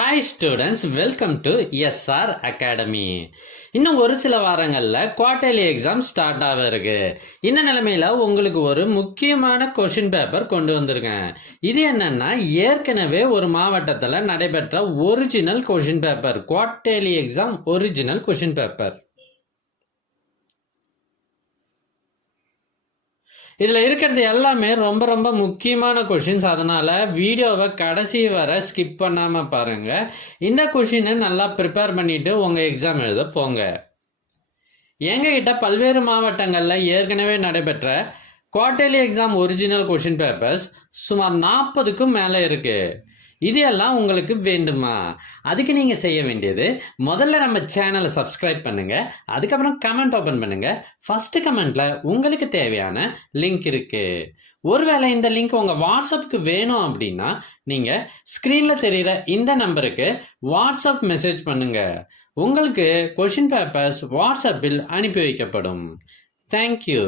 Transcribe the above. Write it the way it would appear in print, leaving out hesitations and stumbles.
Hi students, welcome to SR academy. இன்னும் ஒரு சில வாரங்களில் குவார்டர்லி எக்ஸாம் ஸ்டார்ட் ஆக இருக்கு. இந்த நிலைமையில் உங்களுக்கு ஒரு முக்கியமான கொஷின் பேப்பர் கொண்டு வந்திருக்கேன். இது என்னன்னா, ஏற்கனவே ஒரு மாவட்டத்தில் நடைபெற்ற original question paper, quarterly exam original question paper. இதில் இருக்கிறது எல்லாமே ரொம்ப ரொம்ப முக்கியமான கொஷின்ஸ். அதனால் வீடியோவை கடைசி வரை ஸ்கிப் பண்ணாமல் பாருங்கள். இந்த கொஷினை நல்லா ப்ரிப்பேர் பண்ணிவிட்டு உங்கள் எக்ஸாம் எழுத போங்க. எங்ககிட்ட பல்வேறு மாவட்டங்களில் ஏற்கனவே நடைபெற்ற quarterly exam original question papers சுமார் 40க்கும் மேலே இருக்குது. இது எல்லாம் உங்களுக்கு வேண்டுமா? அதுக்கு நீங்கள் செய்ய வேண்டியது, முதல்ல நம்ம சேனலை சப்ஸ்கிரைப் பண்ணுங்கள். அதுக்கப்புறம் கமெண்ட் ஓப்பன் பண்ணுங்கள். ஃபஸ்ட்டு கமெண்ட்டில் உங்களுக்கு தேவையான லிங்க் இருக்குது. ஒருவேளை இந்த லிங்க் உங்கள் வாட்ஸ்அப்புக்கு வேணும் அப்படின்னா நீங்கள் ஸ்க்ரீனில் தெரிகிற இந்த நம்பருக்கு வாட்ஸ்அப் மெசேஜ் பண்ணுங்கள். உங்களுக்கு கொஷின் பேப்பர்ஸ் வாட்ஸ்அப்பில் அனுப்பி வைக்கப்படும். தேங்க்யூ.